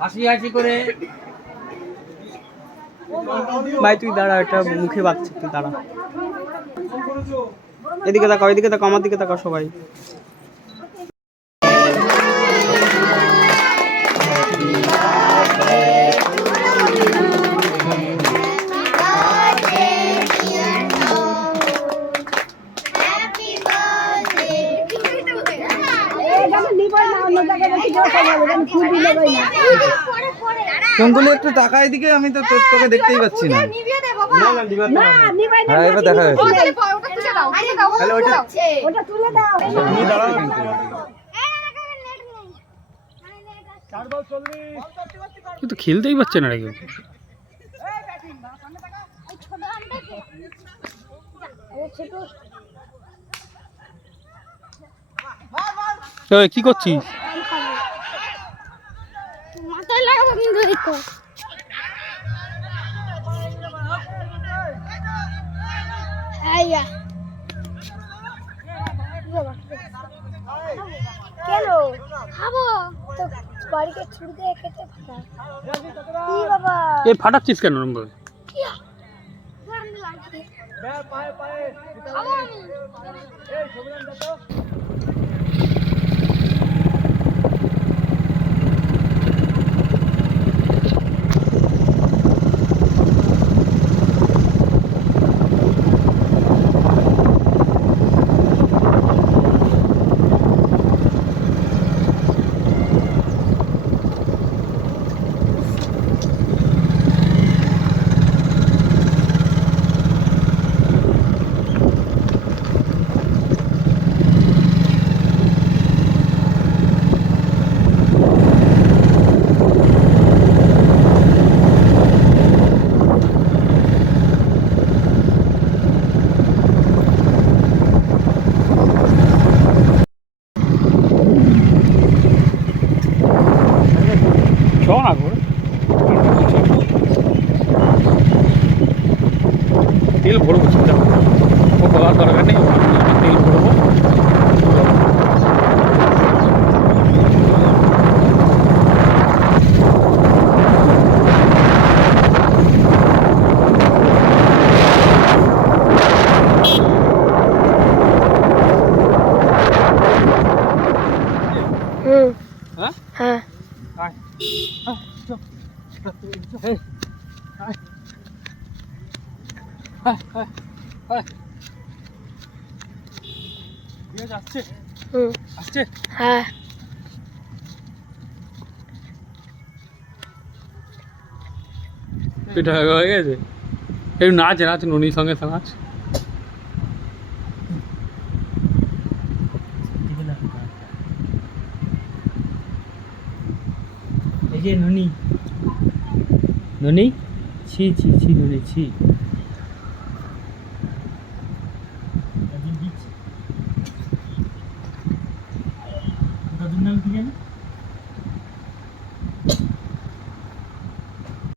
হাসি হাসি করে। ভাই তুই দাঁড়া, এটা মুখে বাজছে, তুই দাঁড়া। এদিকে তাকাও, এদিকে তাকাও, আমার দিকে তাকাও সবাই। টঙ্কুলি একটু টাকা এদিকে, আমি তো তোকে দেখতেই পাচ্ছি না। হ্যাঁ এবার দেখা যাচ্ছে। তো খেলতেই পারছে না রে কেউ। কি করছিস? মাথায় লাগাবো কিন্তু দেখো। আইয়া কেন খাবো তো বাড়িতে ছুরি দিয়ে খেতে পারে। কি বাবা এ ফাটাচ্ছিস কেন নম্বর? তেল ভরবো, চিন্তা ও বলার দরকার নেই, তেল ভরবো। হ্যাঁ হ্যাঁ আসছে। হ্যাঁ পিঠা হয়ে গেছে। একটু নাচ নাচ, ননির সঙ্গে নাচ। এই যে ননি, ননি ছি ছি ছি, ননি ছি।